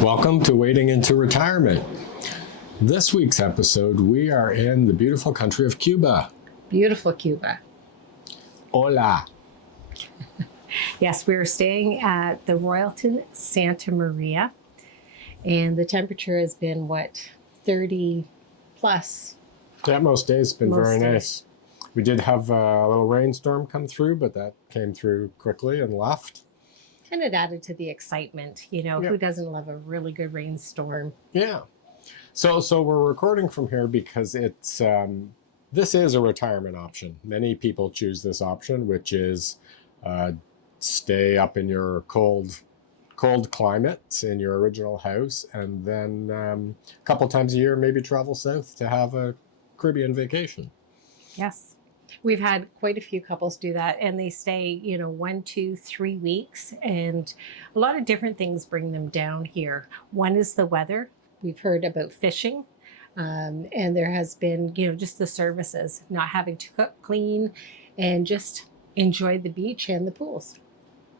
Welcome to Wading into Retirement. This week's episode, we are in the beautiful country of Cuba. Beautiful Cuba. Hola. Yes, we're staying at the Royalton Santa Maria, and the temperature has been, 30 plus? Yeah, most days have been very Most nice. We did have a little rainstorm come through, but that came through quickly and left. And it added to the excitement. Yep. Who doesn't love a really good rainstorm? Yeah. So we're recording from here because it's this is a retirement option. Many people choose this option, which is stay up in your cold climate in your original house, and then a couple times a year maybe travel south to have a Caribbean vacation. Yes. We've had quite a few couples do that, and they stay, 1, 2, 3 weeks, and a lot of different things bring them down here. One is the weather. We've heard about fishing, and there has been, just the services, not having to cook, clean, and just enjoy the beach and the pools.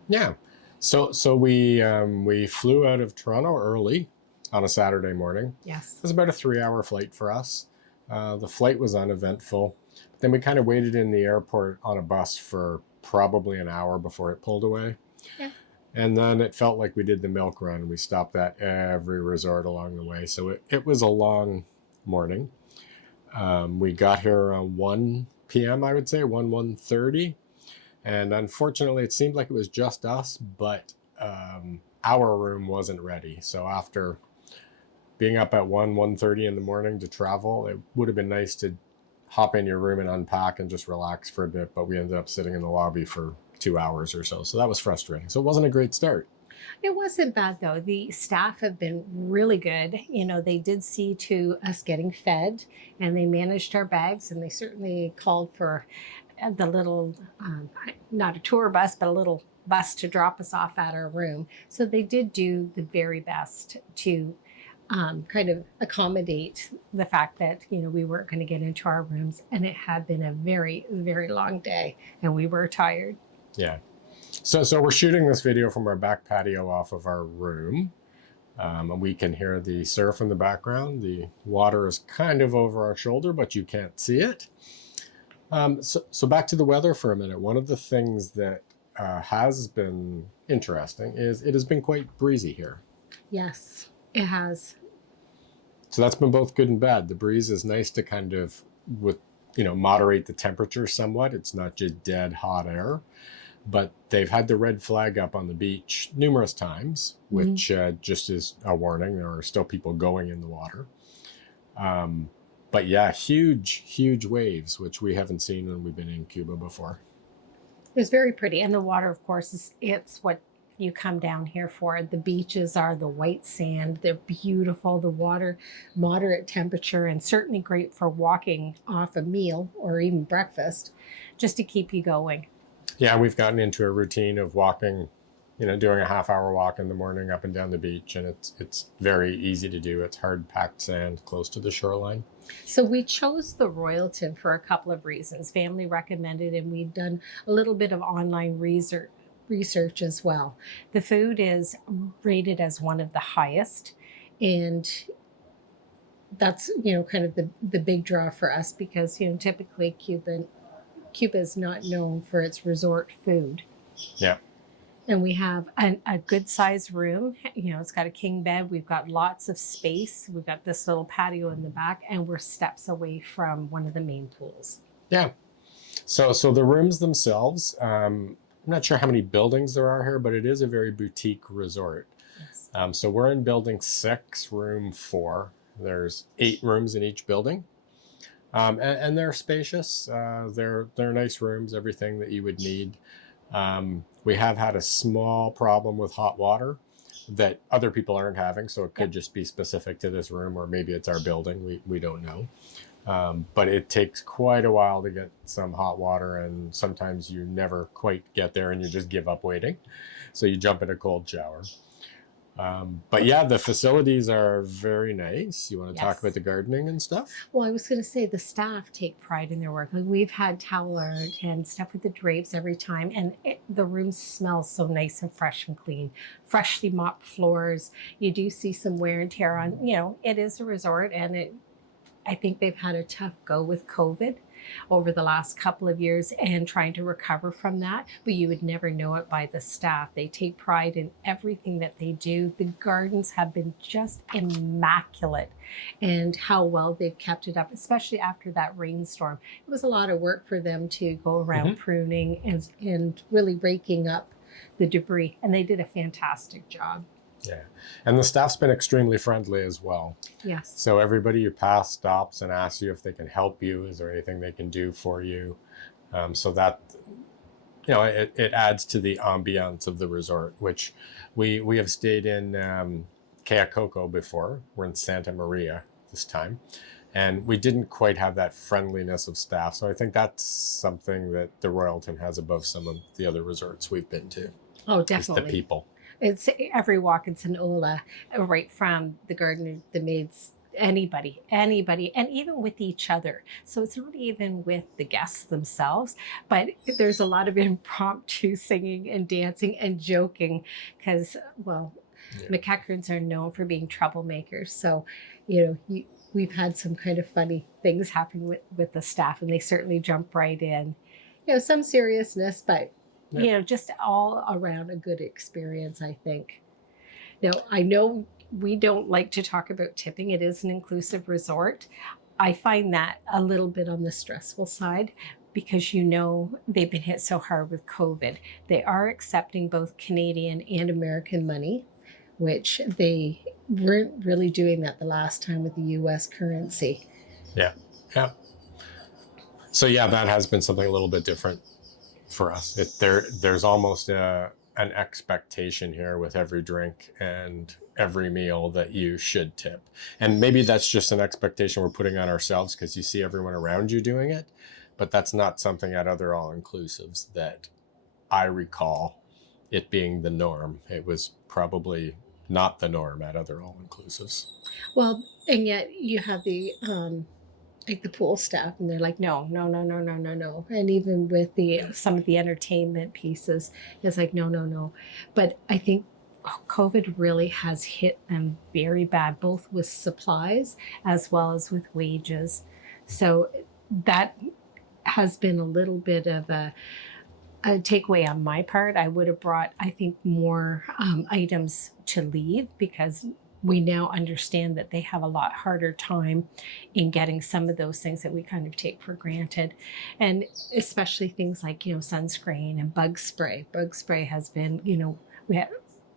Yeah. So we flew out of Toronto early on a Saturday morning. Yes. It was about a 3-hour flight for us. The flight was uneventful. Then we kind of waited in the airport on a bus for probably an hour before it pulled away. Yeah. And then it felt like we did the milk run. We stopped at every resort along the way. So it was a long morning. We got here around 1 p.m., I would say, 1:30. And unfortunately, it seemed like it was just us, but our room wasn't ready. So after being up at 1:30 in the morning to travel, it would have been nice to hop in your room and unpack and just relax for a bit, but we ended up sitting in the lobby for 2 hours or so. So that was frustrating. So it wasn't a great start. It wasn't bad, though. The staff have been really good. They did see to us getting fed, and they managed our bags, and they certainly called for the little, not a tour bus, but a little bus to drop us off at our room. So they did do the very best to kind of accommodate the fact that, we weren't going to get into our rooms, and it had been a very, very long day, and we were tired. Yeah. So we're shooting this video from our back patio off of our room. And we can hear the surf in the background. The water is kind of over our shoulder, but you can't see it. So back to the weather for a minute. One of the things that has been interesting is it has been quite breezy here. Yes, it has. So that's been both good and bad. The breeze is nice to kind of, moderate the temperature somewhat. It's not just dead hot air, but they've had the red flag up on the beach numerous times, which just is a warning. There are still people going in the water. But yeah, huge waves, which we haven't seen when we've been in Cuba before. It's very pretty. And the water, of course, it's what you come down here for. The beaches are the white sand. They're beautiful. The water, moderate temperature, and certainly great for walking off a meal or even breakfast, just to keep you going. Yeah, we've gotten into a routine of walking, doing a half-hour walk in the morning up and down the beach, and it's very easy to do. It's hard-packed sand close to the shoreline. So we chose the Royalton for a couple of reasons. Family recommended, and we've done a little bit of online research as well. The food is rated as one of the highest, and that's kind of the big draw for us, because typically Cuba is not known for its resort food. Yeah. And we have a good sized room. It's got a king bed. We've got lots of space. We've got this little patio in the back, and we're steps away from one of the main pools. Yeah. So the rooms themselves, I'm not sure how many buildings there are here, but it is a very boutique resort. Yes. So we're in building 6, room 4. There's 8 rooms in each building. And they're spacious. They're nice rooms, everything that you would need. We have had a small problem with hot water that other people aren't having, so it could just be specific to this room, or maybe it's our building. We don't know. But it takes quite a while to get some hot water, and sometimes you never quite get there and you just give up waiting. So you jump in a cold shower. But yeah, the facilities are very nice. You want to talk Yes. about the gardening and stuff? Well, I was going to say the staff take pride in their work. Like we've had towel art and stuff with the drapes every time, and the room smells so nice and fresh and clean. Freshly mopped floors. You do see some wear and tear on. It is a resort, and I think they've had a tough go with COVID over the last couple of years and trying to recover from that. But you would never know it by the staff. They take pride in everything that they do. The gardens have been just immaculate, and how well they've kept it up, especially after that rainstorm. It was a lot of work for them to go around pruning and really raking up the debris. And they did a fantastic job. Yeah. And the staff's been extremely friendly as well. Yes. So everybody you pass stops and asks you if they can help you. Is there anything they can do for you? So that, it adds to the ambiance of the resort, which we have stayed in Keokoko before. We're in Santa Maria this time. And we didn't quite have that friendliness of staff. So I think that's something that the Royalton has above some of the other resorts we've been to. Oh, Is definitely. the people. It's every walk in Sinola, right from the gardener, the maids, anybody, and even with each other. So it's not even with the guests themselves, but there's a lot of impromptu singing and dancing and joking because, well, McEachern's are known for being troublemakers. So, we've had some kind of funny things happen with the staff, and they certainly jump right in. Some seriousness, but just all around a good experience, I think. Now, I know we don't like to talk about tipping. It is an inclusive resort. I find that a little bit on the stressful side because they've been hit so hard with COVID. They are accepting both Canadian and American money, which they weren't really doing that the last time with the US currency. Yeah. Yeah. So yeah, that has been something a little bit different for us. There's almost an expectation here with every drink and every meal that you should tip. And maybe that's just an expectation we're putting on ourselves because you see everyone around you doing it, but that's not something at other all-inclusives that I recall it being the norm. It was probably not the norm at other all-inclusives. Well, and yet you have the like the pool staff, and they're like, no, no, no, no, no, no, no. And even with some of the entertainment pieces, it's like, no, no, no. But I think COVID really has hit them very bad, both with supplies as well as with wages. So that has been a little bit of a takeaway on my part. I would have brought, I think, more items to leave because we now understand that they have a lot harder time in getting some of those things that we kind of take for granted. And especially things like, sunscreen and bug spray. Bug spray has been,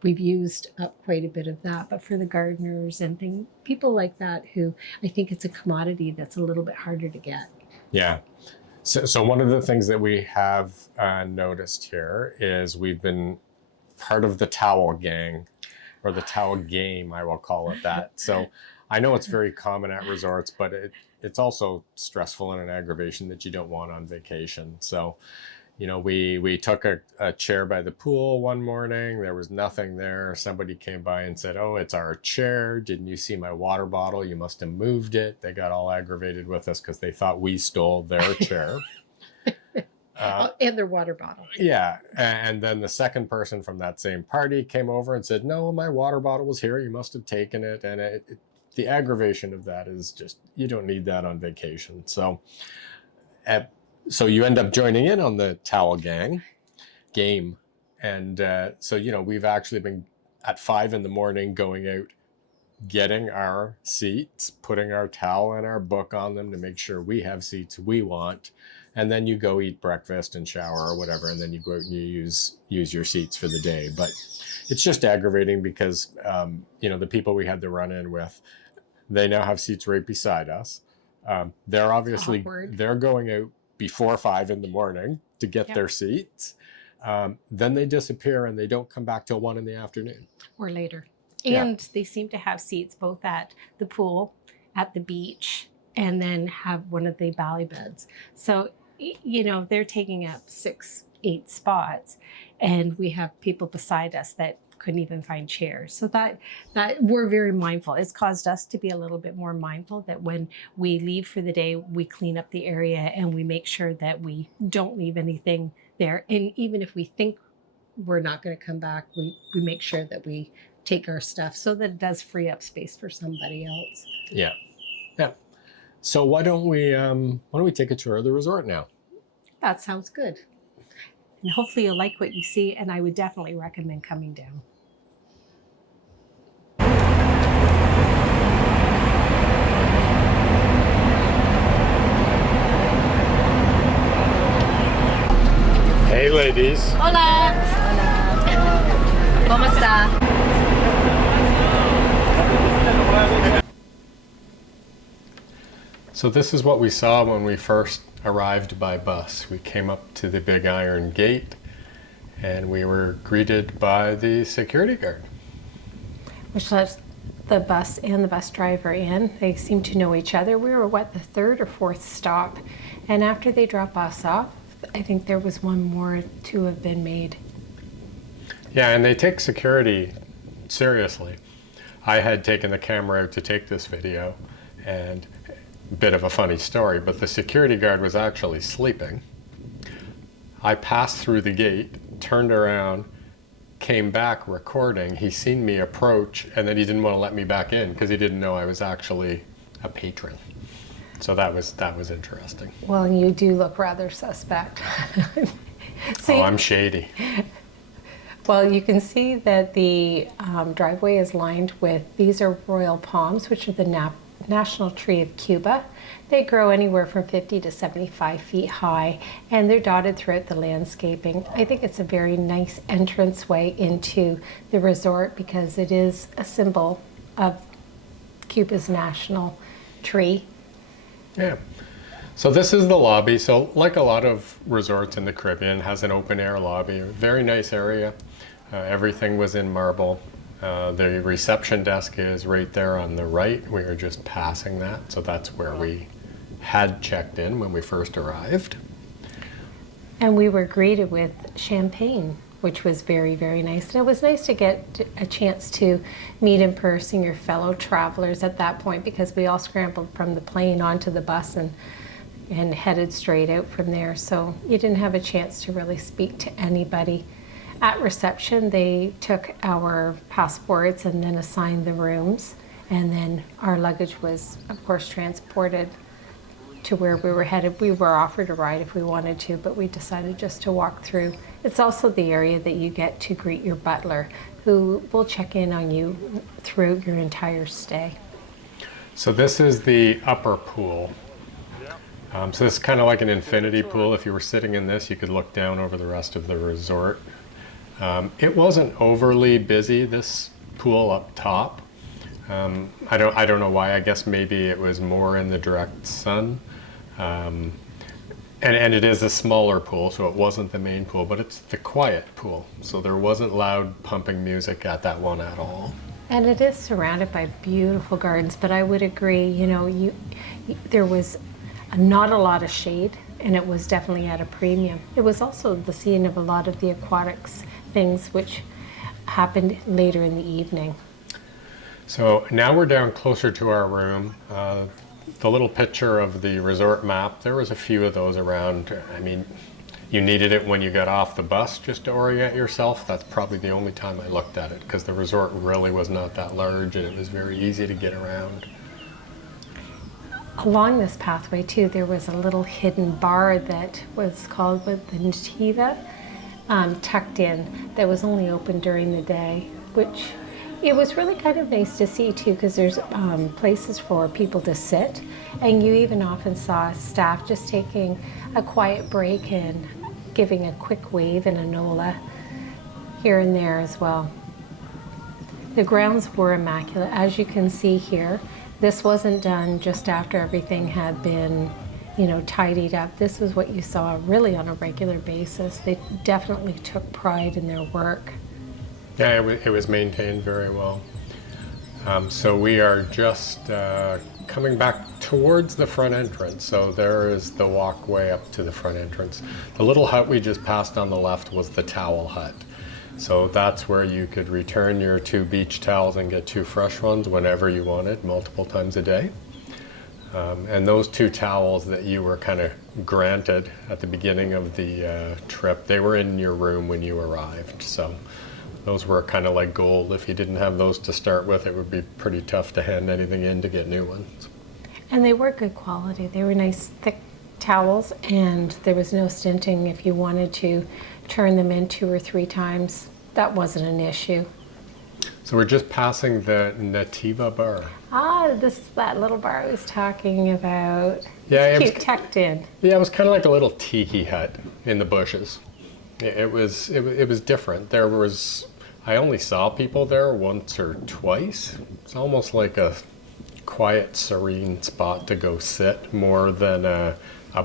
we've used up quite a bit of that, but for the gardeners and people like that who I think it's a commodity that's a little bit harder to get. Yeah. So one of the things that we have noticed here is we've been part of the towel gang, or the towel game, I will call it that. So I know it's very common at resorts, but it's also stressful and an aggravation that you don't want on vacation. So, we took a chair by the pool one morning. There was nothing there. Somebody came by and said, "Oh, it's our chair. Didn't you see my water bottle? You must have moved it." They got all aggravated with us because they thought we stole their chair. And their water bottle. Yeah. And then the second person from that same party came over and said, "No, my water bottle was here. You must have taken it." And the aggravation of that is just, you don't need that on vacation. So you end up joining in on the towel game. And so, we've actually been at 5 a.m. going out, getting our seats, putting our towel and our book on them to make sure we have seats we want. And then you go eat breakfast and shower or whatever, and then you go out and you use your seats for the day. But it's just aggravating because, the people we had the run-in with, they now have seats right beside us. They're obviously, awkward. They're going out before 5 a.m. to get their seats. Then they disappear and they don't come back till 1 p.m. Or later. And they seem to have seats both at the pool, at the beach, and then have one of the bally beds. So, they're taking up 6-8 spots, and we have people beside us that couldn't even find chairs. So that we're very mindful. It's caused us to be a little bit more mindful that when we leave for the day, we clean up the area and we make sure that we don't leave anything there. And even if we think we're not going to come back, we make sure that we take our stuff so that it does free up space for somebody else. Yeah. Yeah. So why don't we take a tour of the resort now? That sounds good. And hopefully you'll like what you see, and I would definitely recommend coming down. Hey ladies. Hola. Hola. ¿Cómo está? So this is what we saw when we first arrived by bus. We came up to the big iron gate and we were greeted by the security guard. Which lets the bus and the bus driver in. They seem to know each other. We were, the third or fourth stop. And after they drop us off, I think there was one more to have been made. Yeah, and they take security seriously. I had taken the camera out to take this video, and a bit of a funny story, but the security guard was actually sleeping. I passed through the gate, turned around, came back recording. He seen me approach, and then he didn't want to let me back in because he didn't know I was actually a patron. So that was interesting. Well, you do look rather suspect. So I'm shady. Well, you can see that the driveway is lined with, these are royal palms, which are the national tree of Cuba. They grow anywhere from 50 to 75 feet high, and they're dotted throughout the landscaping. I think it's a very nice entranceway into the resort because it is a symbol of Cuba's national tree. Yeah. So this is the lobby. So like a lot of resorts in the Caribbean, it has an open air lobby, a very nice area. Everything was in marble. The reception desk is right there on the right. We were just passing that. So that's where we had checked in when we first arrived. And we were greeted with champagne, which was very, very nice. And it was nice to get a chance to meet in person your fellow travelers at that point because we all scrambled from the plane onto the bus and headed straight out from there. So you didn't have a chance to really speak to anybody. At reception, they took our passports and then assigned the rooms. And then our luggage was, of course, transported to where we were headed. We were offered a ride if we wanted to, but we decided just to walk through. It's also the area that you get to greet your butler, who will check in on you through your entire stay. So this is the upper pool. So this is kind of like an infinity pool. If you were sitting in this, you could look down over the rest of the resort. It wasn't overly busy, this pool up top. I don't know why. I guess maybe it was more in the direct sun. And it is a smaller pool, so it wasn't the main pool, but it's the quiet pool. So there wasn't loud pumping music at that one at all. And it is surrounded by beautiful gardens, but I would agree, you know, there was not a lot of shade, and it was definitely at a premium. It was also the scene of a lot of the aquatics things which happened later in the evening. So now we're down closer to our room. The little picture of the resort map, there was a few of those around. I mean, you needed it when you got off the bus just to orient yourself. That's probably the only time I looked at it because the resort really was not that large and it was very easy to get around. Along this pathway too, there was a little hidden bar that was called the Nativa, tucked in, that was only open during the day, which it was really kind of nice to see too, because there's places for people to sit, and you even often saw staff just taking a quiet break and giving a quick wave and a NOLA here and there as well. The grounds were immaculate, as you can see here. This wasn't done just after everything had been, you know, tidied up. This was what you saw really on a regular basis. They definitely took pride in their work. Yeah, it was maintained very well. So we are just coming back towards the front entrance. So there is the walkway up to the front entrance. The little hut we just passed on the left was the towel hut. So that's where you could return your 2 beach towels and get 2 fresh ones whenever you wanted, multiple times a day. And those 2 towels that you were kind of granted at the beginning of the trip, they were in your room when you arrived. So those were kind of like gold. If you didn't have those to start with, it would be pretty tough to hand anything in to get new ones. And they were good quality. They were nice, thick towels, and there was no stinting. If you wanted to turn them in 2 or 3 times, that wasn't an issue. So we're just passing the Nativa bar. Ah, this is that little bar I was talking about. Yeah, It's it was cute, tucked in. Yeah, it was kind of like a little tiki hut in the bushes. It was different. I only saw people there once or twice. It's almost like a quiet, serene spot to go sit, more than a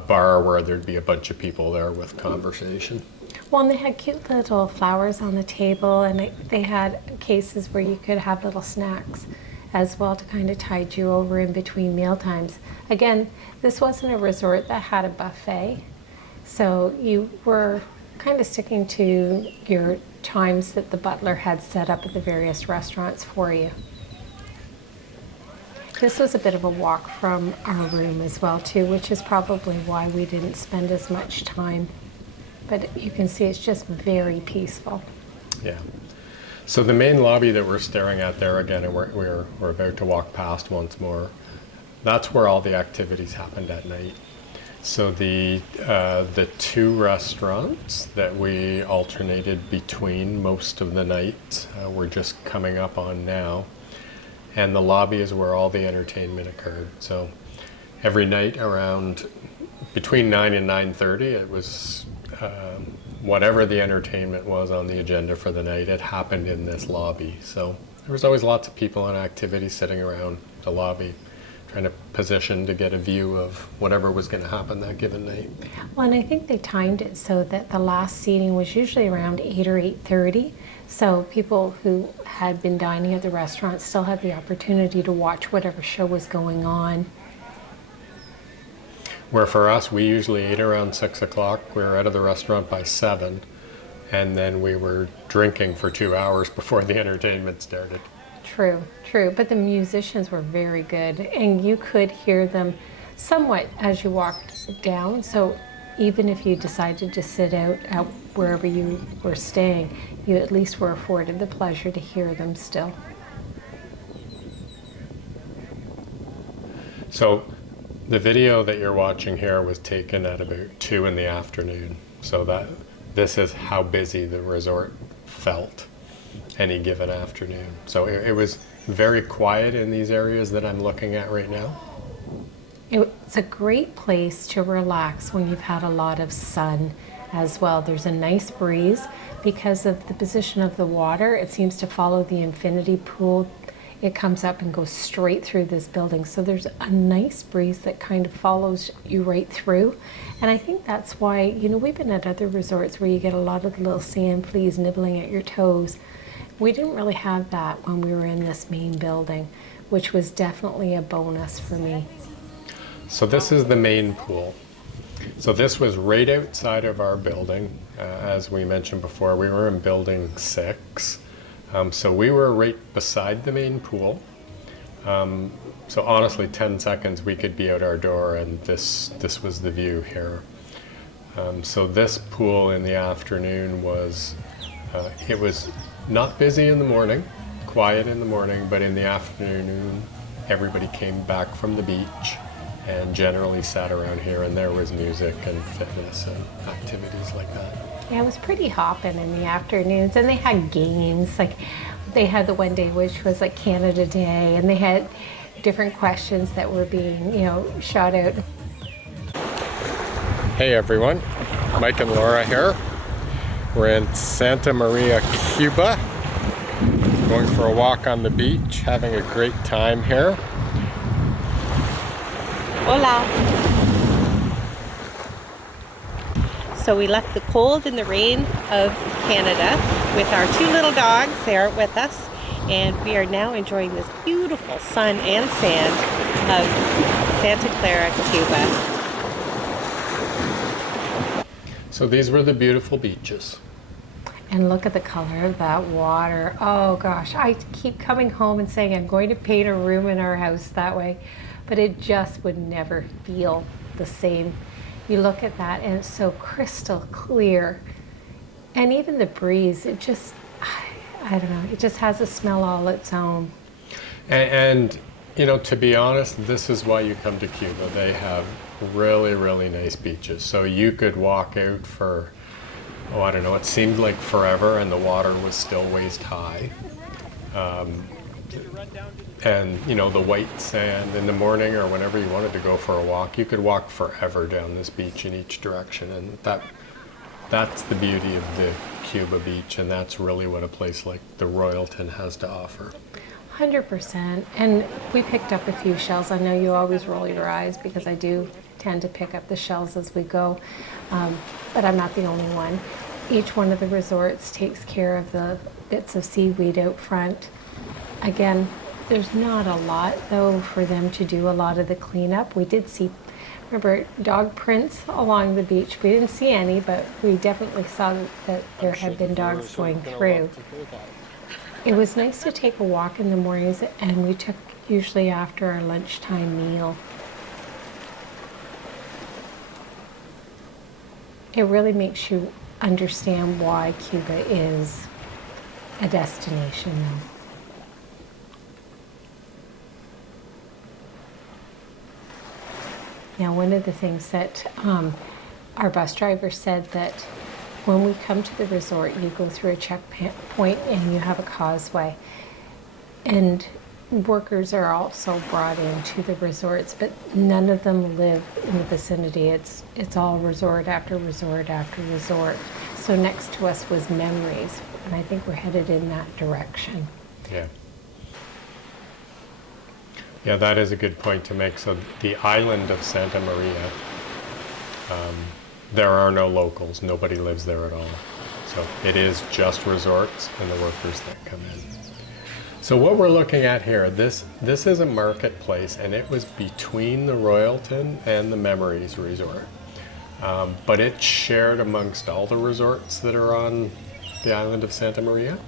bar where there'd be a bunch of people there with conversation. Well, and they had cute little flowers on the table, and they had cases where you could have little snacks as well to kind of tide you over in between meal times. Again, this wasn't a resort that had a buffet, so you were kind of sticking to your times that the butler had set up at the various restaurants for you. This was a bit of a walk from our room as well too, which is probably why we didn't spend as much time. But you can see it's just very peaceful. Yeah. So the main lobby that we're staring at there again, and we're about to walk past once more, that's where all the activities happened at night. So the 2 restaurants that we alternated between most of the night, we're just coming up on now. And the lobby is where all the entertainment occurred. So every night around between 9 and 9:30, it was whatever the entertainment was on the agenda for the night, it happened in this lobby. So there was always lots of people and activity sitting around the lobby, trying to position to get a view of whatever was going to happen that given night. Well, and I think they timed it so that the last seating was usually around 8 or 8:30. So people who had been dining at the restaurant still had the opportunity to watch whatever show was going on. Where for us, we usually ate around 6 o'clock. We were out of the restaurant by 7, and then we were drinking for 2 hours before the entertainment started. True, true. But the musicians were very good, and you could hear them somewhat as you walked down. So even if you decided to sit out at wherever you were staying, you at least were afforded the pleasure to hear them still. So the video that you're watching here was taken at about 2 in the afternoon. So this is how busy the resort felt any given afternoon. So it was very quiet in these areas that I'm looking at right now. It's a great place to relax when you've had a lot of sun as well. There's a nice breeze because of the position of the water. It seems to follow the infinity pool. It comes up and goes straight through this building. So there's a nice breeze that kind of follows you right through. And I think that's why, you know, we've been at other resorts where you get a lot of the little sand fleas nibbling at your toes. We didn't really have that when we were in this main building, which was definitely a bonus for me. So this is the main pool. So this was right outside of our building. As we mentioned before, we were in building 6. So we were right beside the main pool. So honestly, 10 seconds we could be out our door, and this was the view here. So this pool in the afternoon was, it was not busy in the morning, quiet in the morning, but in the afternoon everybody came back from the beach and generally sat around here, and there was music and fitness and activities like that. Yeah, it was pretty hopping in the afternoons, and they had games. Like they had the one day which was like Canada Day, and they had different questions that were being, you know, shot out. Hey everyone, Mike and Laura here. We're in Santa Maria, Cuba, going for a walk on the beach, having a great time here. Hola. So we left the cold and the rain of Canada with our 2 little dogs. They aren't with us. And we are now enjoying this beautiful sun and sand of Santa Clara, Cuba. So these were the beautiful beaches. And look at the color of that water. Oh gosh, I keep coming home and saying I'm going to paint a room in our house that way, but it just would never feel the same. You look at that and it's so crystal clear. And even the breeze, it just, I don't know, it just has a smell all its own. And you know, to be honest, this is why you come to Cuba. They have really, really nice beaches. So you could walk out for, oh, I don't know, it seemed like forever and the water was still waist high. And you know, the white sand in the morning or whenever you wanted to go for a walk, you could walk forever down this beach in each direction. And that's the beauty of the Cuba beach, and that's really what a place like the Royalton has to offer. 100%. And we picked up a few shells. I know you always roll your eyes because I do tend to pick up the shells as we go, but I'm not the only one. Each one of the resorts takes care of the bits of seaweed out front. Again, there's not a lot though for them to do a lot of the cleanup. We did see, remember, dog prints along the beach. We didn't see any, but we definitely saw that there had been dogs going through. It was nice to take a walk in the mornings, and we took usually after our lunchtime meal. It really makes you understand why Cuba is a destination though. Now, one of the things that our bus driver said that when we come to the resort, you go through a checkpoint and you have a causeway. And workers are also brought into the resorts, but none of them live in the vicinity. It's all resort after resort after resort. So next to us was Memories, and I think we're headed in that direction. Yeah. Yeah, that is a good point to make. So the island of Santa Maria, there are no locals. Nobody lives there at all. So it is just resorts and the workers that come in. So what we're looking at here, this is a marketplace, and it was between the Royalton and the Memories Resort. But it's shared amongst all the resorts that are on the island of Santa Maria.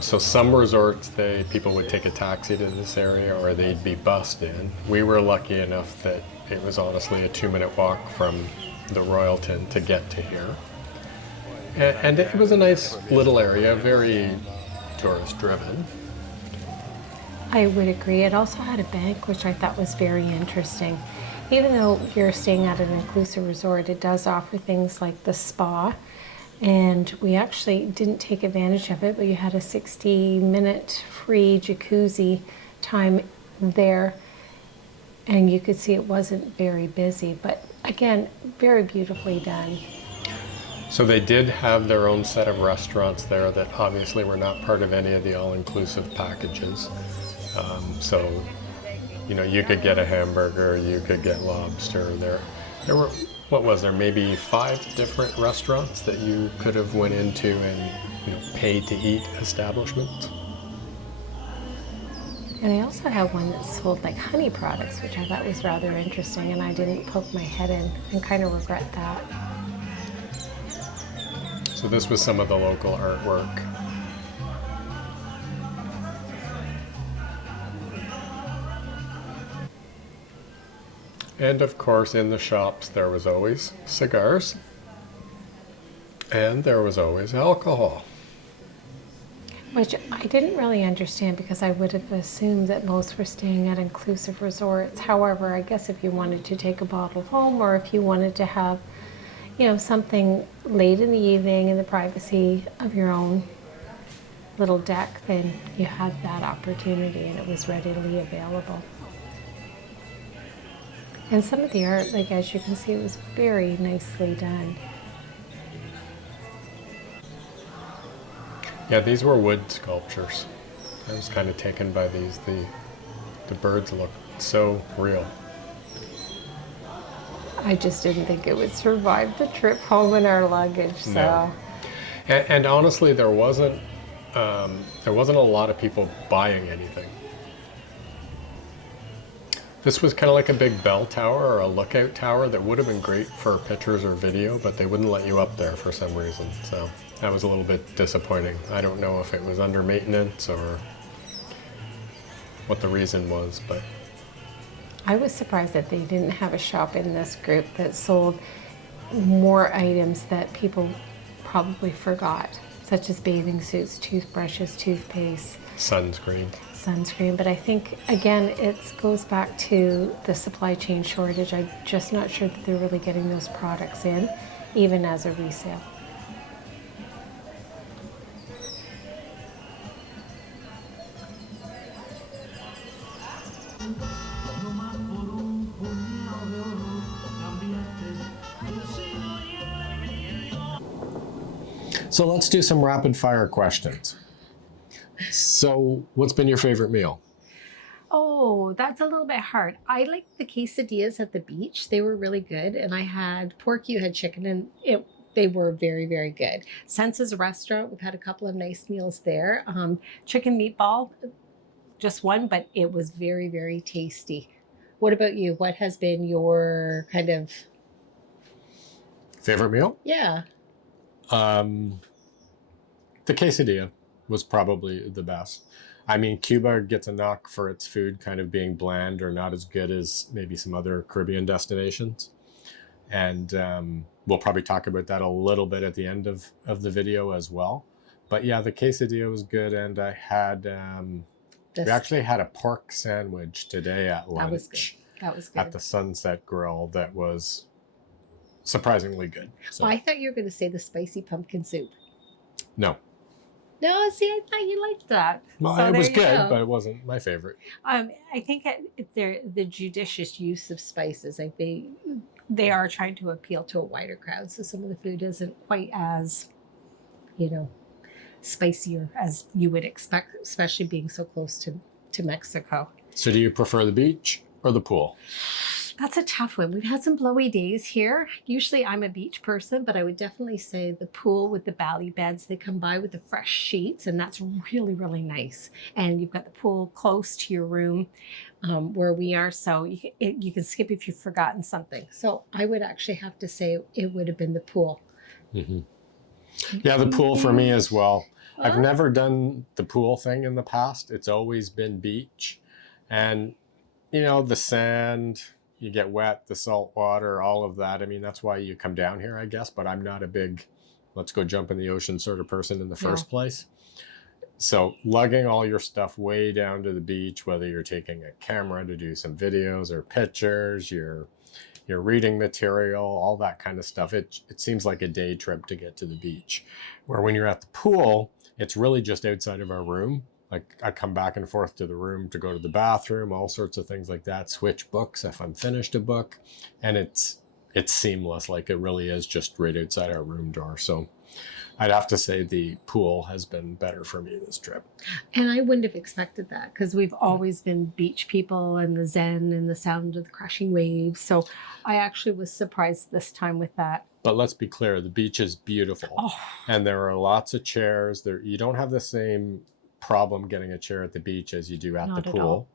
So some resorts, people would take a taxi to this area or they'd be bussed in. We were lucky enough that it was honestly a 2-minute walk from the Royalton to get to here. And it was a nice little area, very tourist driven. I would agree. It also had a bank, which I thought was very interesting. Even though you're staying at an inclusive resort, it does offer things like the spa. And we actually didn't take advantage of it, but you had a 60-minute free jacuzzi time there. And you could see it wasn't very busy, but again, very beautifully done. So they did have their own set of restaurants there that obviously were not part of any of the all-inclusive packages. So, you know, you could get a hamburger, you could get lobster. There were, what was there, maybe 5 different restaurants that you could have went into and, you know, paid to eat establishments. And I also have one that sold like honey products, which I thought was rather interesting, and I didn't poke my head in and kind of regret that. So this was some of the local artwork. And of course, in the shops, there was always cigars, and there was always alcohol. Which I didn't really understand because I would have assumed that most were staying at inclusive resorts. However, I guess if you wanted to take a bottle home, or if you wanted to have, you know, something late in the evening in the privacy of your own little deck, then you had that opportunity and it was readily available. And some of the art, like as you can see, it was very nicely done. Yeah, these were wood sculptures. I was kind of taken by these. The birds looked so real. I just didn't think it would survive the trip home in our luggage, so. No. And honestly, there wasn't a lot of people buying anything. This was kind of like a big bell tower or a lookout tower that would have been great for pictures or video, but they wouldn't let you up there for some reason. So That was a little bit disappointing. I don't know if it was under maintenance or what the reason was, but I was surprised that they didn't have a shop in this group that sold more items that people probably forgot, such as bathing suits, toothbrushes, toothpaste, sunscreen. But I think, again, it goes back to the supply chain shortage. I'm just not sure that they're really getting those products in, even as a resale. So let's do some rapid fire questions. So what's been your favorite meal? Oh, that's a little bit hard. I liked the quesadillas at the beach. They were really good. And I had pork, you had chicken, and they were very, very good. Sensa's restaurant, we've had a couple of nice meals there. Chicken meatball, just one, but it was very, very tasty. What about you? What has been your kind of... Favorite meal? Yeah. The quesadilla was probably the best. I mean, Cuba gets a knock for its food kind of being bland or not as good as maybe some other Caribbean destinations. And we'll probably talk about that a little bit at the end of the video as well. But yeah, the quesadilla was good. And I had, we actually had a pork sandwich today at lunch. That was good. That was good. At the Sunset Grill that was surprisingly good. So. Oh, I thought you were going to say the spicy pumpkin soup. No. No, see, I thought you liked that. Well, So it was there you good, go. but it wasn't my favorite. I think the judicious use of spices, like they are trying to appeal to a wider crowd. So some of the food isn't quite as, spicier as you would expect, especially being so close to Mexico. So do you prefer the beach or the pool? That's a tough one. We've had some blowy days here. Usually I'm a beach person, but I would definitely say the pool with the bally beds. They come by with the fresh sheets, and that's really, really nice. And you've got the pool close to your room where we are, so you can skip if you've forgotten something. So I would actually have to say it would have been the pool. Mm-hmm. Yeah, the pool for me as well. I've never done the pool thing in the past. It's always been beach. And, the sand... You get wet, the salt water, all of that. I mean, that's why you come down here, I guess. But I'm not a big, let's go jump in the ocean sort of person in the first place. So lugging all your stuff way down to the beach, whether you're taking a camera to do some videos or pictures, your reading material, all that kind of stuff. It seems like a day trip to get to the beach. Where when you're at the pool, it's really just outside of our room. Like I come back and forth to the room to go to the bathroom, all sorts of things like that. Switch books if I'm finished a book, and it's seamless. Like it really is just right outside our room door. So I'd have to say the pool has been better for me this trip. And I wouldn't have expected that because we've always been beach people and the zen and the sound of the crashing waves. So I actually was surprised this time with that. But let's be clear, the beach is beautiful, and there are lots of chairs. There you don't have the same problem getting a chair at the beach as you do at the pool.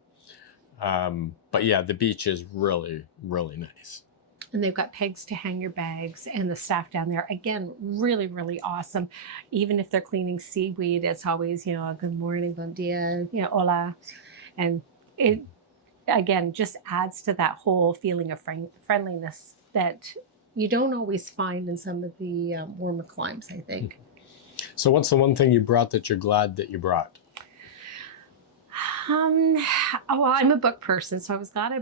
But yeah, the beach is really, really nice. And they've got pegs to hang your bags, and the staff down there, again, really, really awesome. Even if they're cleaning seaweed, it's always, good morning, bon dia, hola. And it, again, just adds to that whole feeling of friendliness that you don't always find in some of the warmer climes, I think. So what's the one thing you brought that you're glad that you brought? Well, I'm a book person, so I was glad I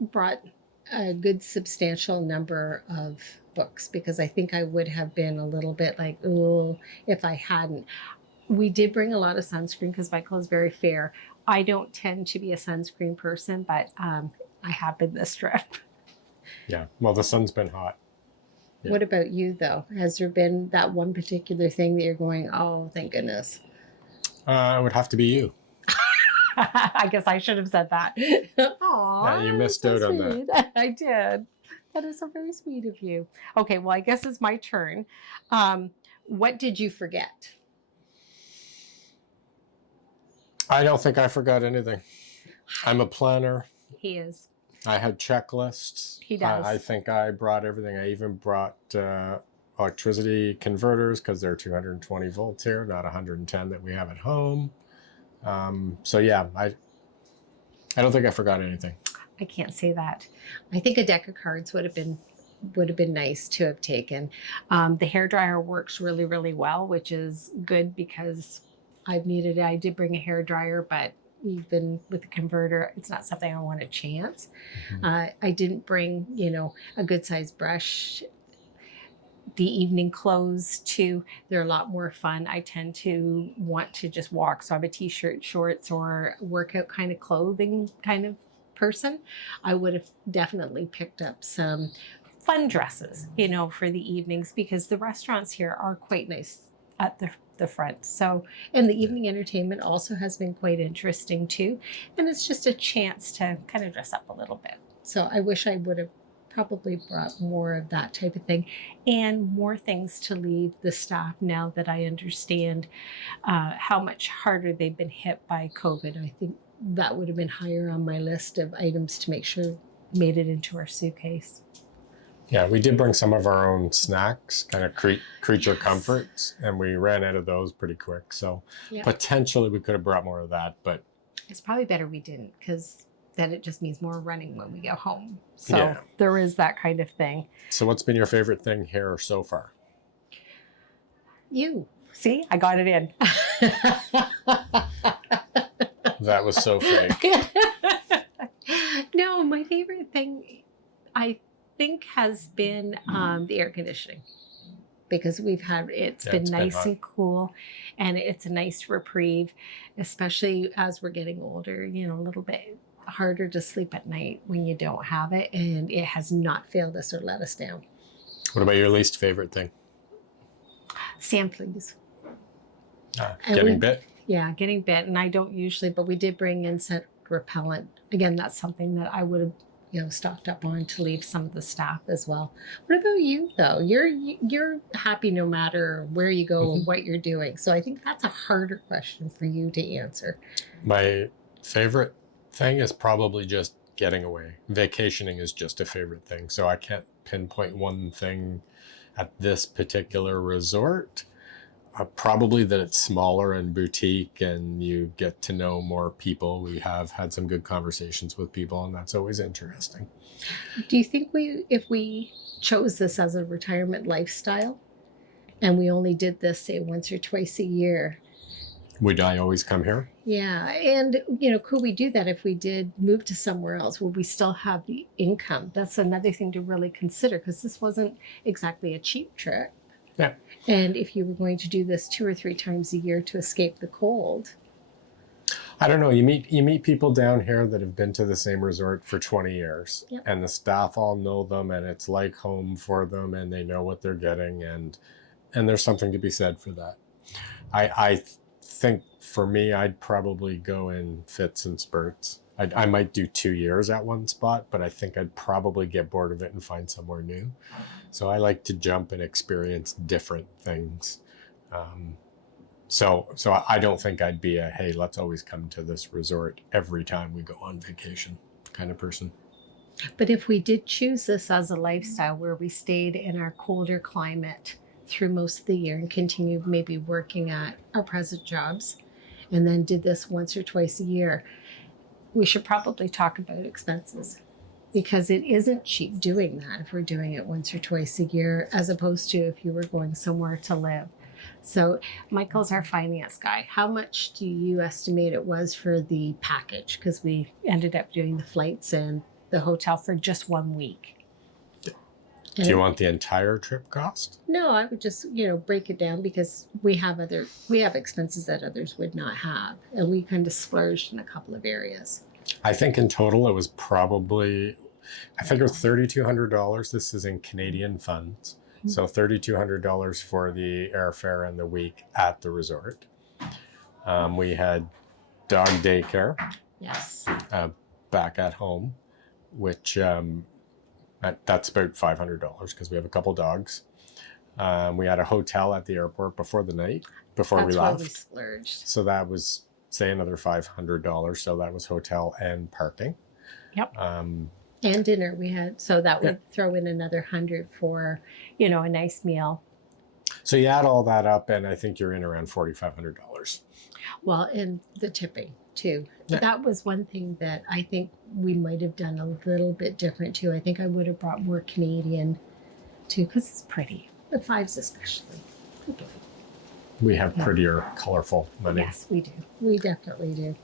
brought a good substantial number of books because I think I would have been a little bit like, oh, if I hadn't. We did bring a lot of sunscreen because Michael is very fair. I don't tend to be a sunscreen person, but I have been this trip. Yeah, well, the sun's been hot. Yeah. What about you, though? Has there been that one particular thing that you're going, oh, thank goodness? It would have to be you. I guess I should have said that. Aww, yeah, you missed out on that. I did. That is so very sweet of you. Okay, well, I guess it's my turn. What did you forget? I don't think I forgot anything. I'm a planner. He is. I had checklists. He does. I think I brought everything. I even brought a electricity converters because they're 220 volts here, not 110 that we have at home. So yeah, I don't think I forgot anything. I can't say that. I think a deck of cards would have been nice to have taken. The hair dryer works really, really well, which is good because I've needed it. I did bring a hair dryer, but even with the converter, it's not something I want to chance. I didn't bring, a good sized brush. The evening clothes too, they're a lot more fun. I tend to want to just walk. So I have a t-shirt, shorts, or workout kind of clothing kind of person. I would have definitely picked up some fun dresses, for the evenings, because the restaurants here are quite nice at the front. So, and the evening entertainment also has been quite interesting too. And it's just a chance to kind of dress up a little bit. So I wish I would have probably brought more of that type of thing and more things to leave the staff now that I understand how much harder they've been hit by COVID. I think that would have been higher on my list of items to make sure made it into our suitcase. Yeah, we did bring some of our own snacks, kind of creature comforts, and we ran out of those pretty quick. So potentially we could have brought more of that, but it's probably better we didn't, because then it just means more running when we go home. So there is that kind of thing. So what's been your favorite thing here so far? You. See, I got it in. That was so fake. No, my favorite thing, I think, has been the air conditioning, because it's been nice and cool, and it's a nice reprieve, especially as we're getting older, a little bit harder to sleep at night when you don't have it, and it has not failed us or let us down. What about your least favorite thing? Sand fleas. Getting bit? Yeah, getting bit, and I don't usually, but we did bring insect repellent. Again, that's something that I would have stocked up on to leave some of the staff as well. What about you though? You're happy no matter where you go and what you're doing. So I think that's a harder question for you to answer. My favorite thing is probably just getting away. Vacationing is just a favorite thing. So I can't pinpoint one thing at this particular resort. Probably that it's smaller and boutique and you get to know more people. We have had some good conversations with people, and that's always interesting. Do you think if we chose this as a retirement lifestyle and we only did this, say, once or twice a year, would I always come here? Yeah. And, could we do that if we did move to somewhere else? Would we still have the income? That's another thing to really consider, because this wasn't exactly a cheap trip. Yeah. And if you were going to do this 2 or 3 times a year to escape the cold. I don't know. You meet people down here that have been to the same resort for 20 years, and the staff all know them, and it's like home for them, and they know what they're getting, and there's something to be said for that. I think for me, I'd probably go in fits and spurts. I might do 2 years at one spot, but I think I'd probably get bored of it and find somewhere new. So I like to jump and experience different things. So I don't think I'd be a, hey, let's always come to this resort every time we go on vacation kind of person. But if we did choose this as a lifestyle where we stayed in our colder climate through most of the year and continued maybe working at our present jobs, and then did this once or twice a year, we should probably talk about expenses, because it isn't cheap doing that if we're doing it once or twice a year, as opposed to if you were going somewhere to live. So Michael's our finance guy. How much do you estimate it was for the package? Because we ended up doing the flights and the hotel for just 1 week. Do you want the entire trip cost? No, I would just, break it down, because we have expenses that others would not have. And we kind of splurged in a couple of areas. I think in total it was probably, $3,200. This is in Canadian funds. So $3,200 for the airfare and the week at the resort. We had dog daycare. Yes. Back at home, which that's about $500 because we have a couple dogs. We had a hotel at the airport before we left. That's why we splurged. So that was, say, another $500. So that was hotel and parking. Yep. And dinner we had, so that would throw in another $100 for, a nice meal So you add all that up, and I think you're in around $4,500. Well, and the tipping too. Yeah. That was one thing that I think we might have done a little bit different too. I think I would have brought more Canadian too, because it's pretty. The fives especially. Okay. We have prettier, colorful money. Yes, we do. We definitely do.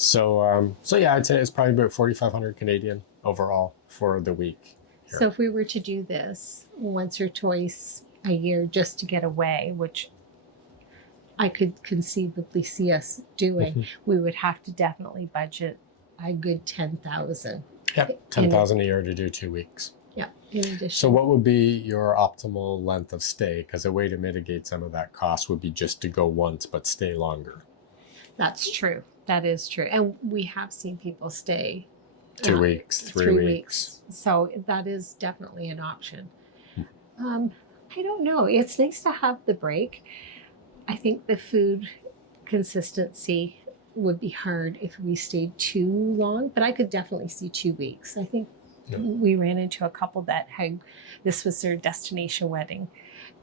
So, yeah, I'd say it's probably about 4,500 Canadian overall for the week. Here. So if we were to do this once or twice a year just to get away, which I could conceivably see us doing, we would have to definitely budget a good 10,000. Yeah, 10,000 a year to do 2 weeks. Yeah, in addition. So what would be your optimal length of stay? Because a way to mitigate some of that cost would be just to go once but stay longer. That's true. That is true. And we have seen people stay 2 weeks, 3 weeks. So that is definitely an option. I don't know. It's nice to have the break. I think the food consistency would be hard if we stayed too long, but I could definitely see 2 weeks. I think we ran into a couple that had, this was their destination wedding,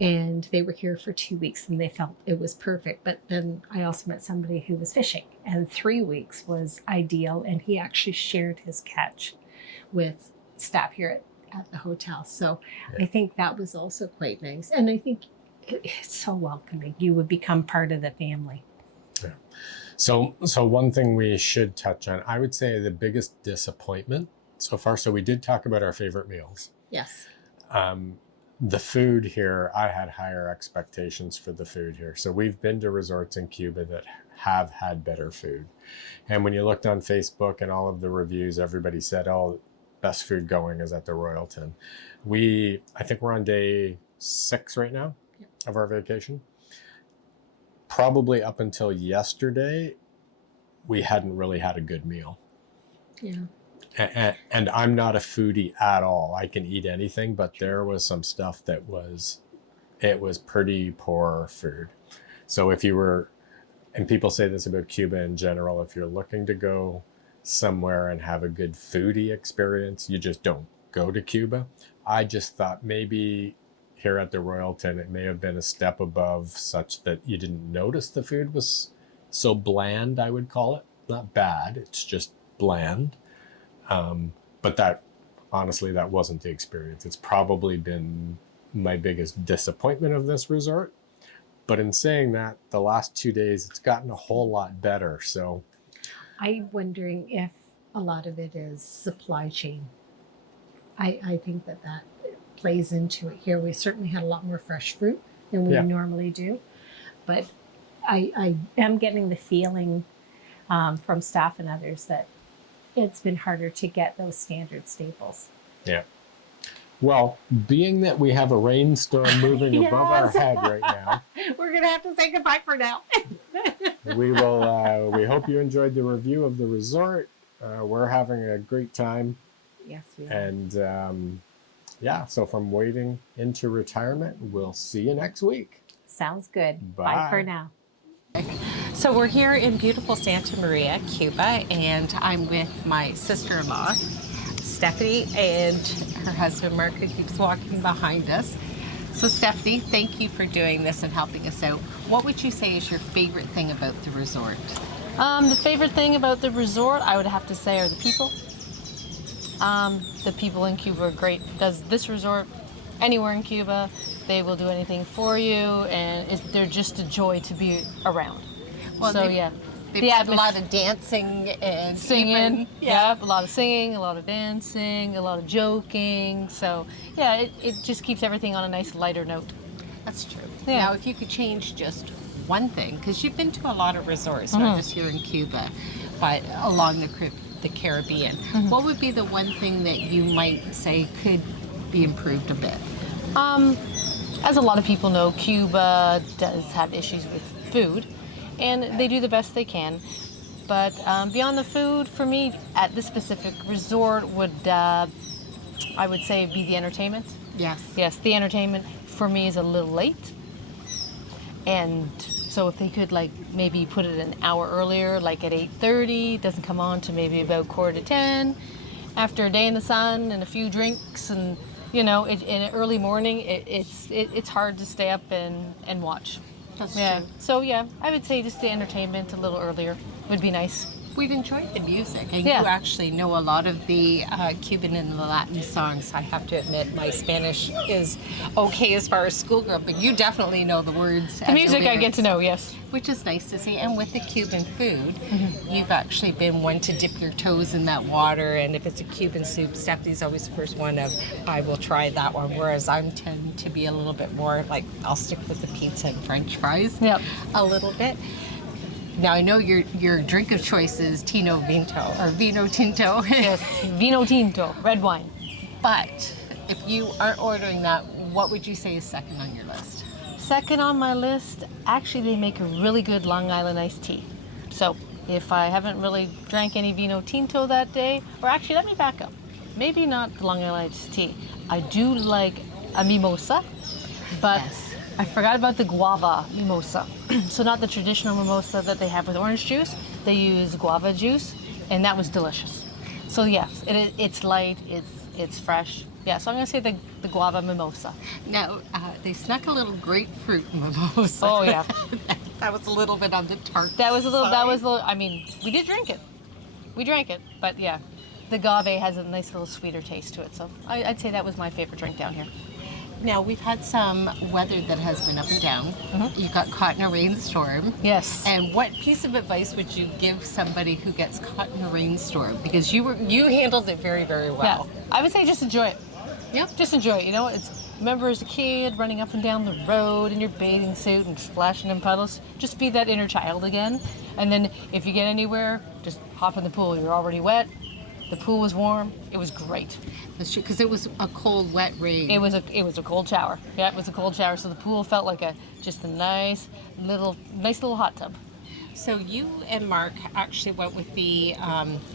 and they were here for 2 weeks and they felt it was perfect. But then I also met somebody who was fishing, and 3 weeks was ideal. And he actually shared his catch with staff here at the hotel. So I think that was also quite nice. And I think it's so welcoming. You would become part of the family. Yeah. So one thing we should touch on, I would say the biggest disappointment so far. So we did talk about our favorite meals. Yes. The food here, I had higher expectations for the food here. So we've been to resorts in Cuba that have had better food. And when you looked on Facebook and all of the reviews, everybody said, oh, best food going is at the Royalton. I think we're on day 6 right now of our vacation. Probably up until yesterday, we hadn't really had a good meal. Yeah. And I'm not a foodie at all. I can eat anything, but there was some stuff that it was pretty poor food. So if you were, and people say this about Cuba in general, if you're looking to go somewhere and have a good foodie experience, you just don't go to Cuba. I just thought maybe here at the Royalton, it may have been a step above, such that you didn't notice the food was so bland, I would call it. Not bad, it's just bland. But that, honestly, that wasn't the experience. It's probably been my biggest disappointment of this resort. But in saying that, the last 2 days, it's gotten a whole lot better. So I'm wondering if a lot of it is supply chain. I think that plays into it here. We certainly had a lot more fresh fruit than we normally do. But I am getting the feeling from staff and others that it's been harder to get those standard staples. Yeah. Well, being that we have a rainstorm moving above our head right now, we're going to have to say goodbye for now. we will. We hope you enjoyed the review of the resort. We're having a great time. Yes, we are. And so from waiting into retirement, we'll see you next week. Sounds good. Bye. Bye for now. So we're here in beautiful Santa Maria, Cuba, and I'm with my sister-in-law, Stephanie, and her husband, Mark, who keeps walking behind us. So Stephanie, thank you for doing this and helping us out. What would you say is your favorite thing about the resort? The favorite thing about the resort, I would have to say, are the people. The people in Cuba are great. Does this resort anywhere in Cuba, they will do anything for you, and they're just a joy to be around. Well, so they've had a lot of dancing and singing. Yeah, a lot of singing, a lot of dancing, a lot of joking. So yeah, it just keeps everything on a nice lighter note. That's true. Yeah. Now, if you could change just one thing, because you've been to a lot of resorts, not just here in Cuba, but along the Caribbean, what would be the one thing that you might say could be improved a bit? As a lot of people know, Cuba does have issues with food, and they do the best they can. But beyond the food, for me, at this specific resort would, I would say, be the entertainment. Yes. Yes, the entertainment for me is a little late. And so if they could maybe put it an hour earlier, like at 8:30, doesn't come on to maybe about 9:45. After a day in the sun and a few drinks and You know, in early morning, it's hard to stay up and watch. That's Yeah. true. So yeah, I would say just the entertainment a little earlier would be nice. We've enjoyed the music, and Yeah. you actually know a lot of the Cuban and the Latin songs. I have to admit, my Spanish is okay as far as schoolgirl, but you definitely know the words. The music I get to know, yes. Which is nice to see. And with the Cuban food, you've actually been one to dip your toes in that water. And if it's a Cuban soup, Stephanie's always the first one of, I will try that one. Whereas I tend to be a little bit more like, I'll stick with the pizza and French fries Yep. a little bit. Now I know your drink of choice is Tino Vinto or Vino Tinto. Yes. Vino tinto, red wine. But if you aren't ordering that, what would you say is second on your list? Second on my list, actually they make a really good Long Island iced tea. So if I haven't really drank any Vino Tinto that day, or actually let me back up. Maybe not the Long Island iced tea. I do like a mimosa, but I forgot about the guava mimosa. So not the traditional mimosa that they have with orange juice. They use guava juice, and that was delicious. So yes, it's light, it's fresh. Yeah, so I'm gonna say the guava mimosa. Now they snuck a little grapefruit mimosa. Oh yeah, That was a little bit on the tart. that was a little. side. That was a little. I mean, we did drink it. We drank it, but yeah, the agave has a nice little sweeter taste to it. So I'd say that was my favorite drink down here. Now we've had some weather that has been up and down. You got caught in a rainstorm. Yes. And what piece of advice would you give somebody who gets caught in a rainstorm? Because you handled it very, very Yeah, well. I would say just enjoy it. Yep. Just enjoy it. You know, remember as a kid running up and down the road in your bathing suit and splashing in puddles. Just be that inner child again. And then if you get anywhere, just hop in the pool. You're already wet. The pool was warm. It was great. That's true, because it was a cold, wet rain. It was a cold shower. Yeah, it was a cold shower. So the pool felt like just a nice little hot tub. So you and Mark actually went with the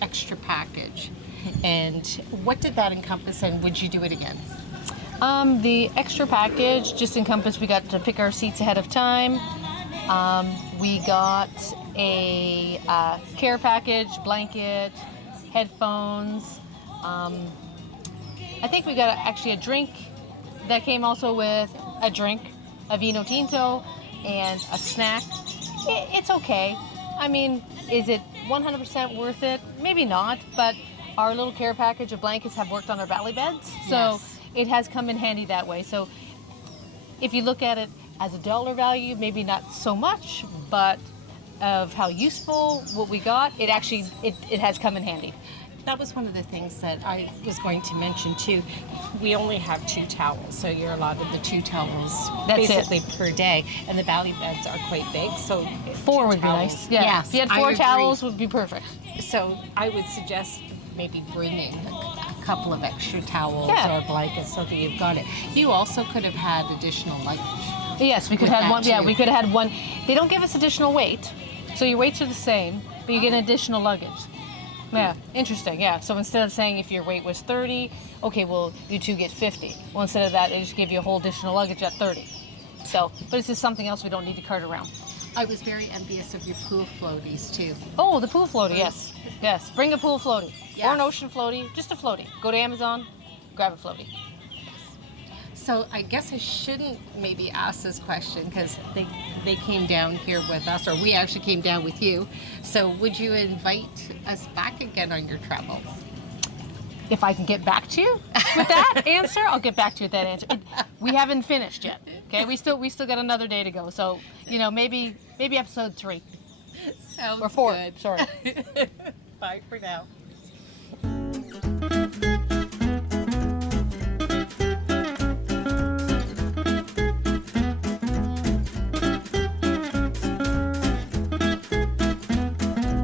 extra package. And what did that encompass, and would you do it again? The extra package just encompassed we got to pick our seats ahead of time. We got a care package, blanket, headphones. I think we got actually a drink that came also with a drink, a Vino Tinto, and a snack. It's okay. I mean, is it 100% worth it? Maybe not, but our little care package of blankets have worked on our valley beds, so Yes. it has come in handy that way. So if you look at it as a dollar value, maybe not so much, but of how useful what we got, it actually it has come in handy. That was one of the things that I was going to mention too. We only have 2 towels, so you're allotted the 2 towels That's it. basically per day, and the valley beds are quite big, so 4 2 would be towels. nice. Yeah. Yes, If you had I 4 agree. towels would be perfect. So I would suggest maybe bringing a couple of extra towels Yeah. or blankets so that you've got it. You also could have had additional luggage. Yes, we could With have that one. Yeah, too. we could have had one. They don't give us additional weight, so your weights are the same, but you get an additional luggage. Yeah, interesting. Yeah, so instead of saying if your weight was 30, okay, well you 2 get 50. Well, instead of that, they just give you a whole additional luggage at 30. So, but it's just something else we don't need to cart around. I was very envious of your pool floaties too. Oh, the pool floaty. Yes, yes. Bring a pool floaty or an Yes. ocean floaty. Just a floaty. Go to Amazon, grab a floaty. So I guess I shouldn't maybe ask this question because they came down here with us, or we actually came down with you. So would you invite us back again on your travels? If I can get back to you with that answer, I'll get back to you with that answer. We haven't finished yet. Okay, we still got another day to go. So maybe episode 3 Sounds or 4. good. Sorry. Bye for now.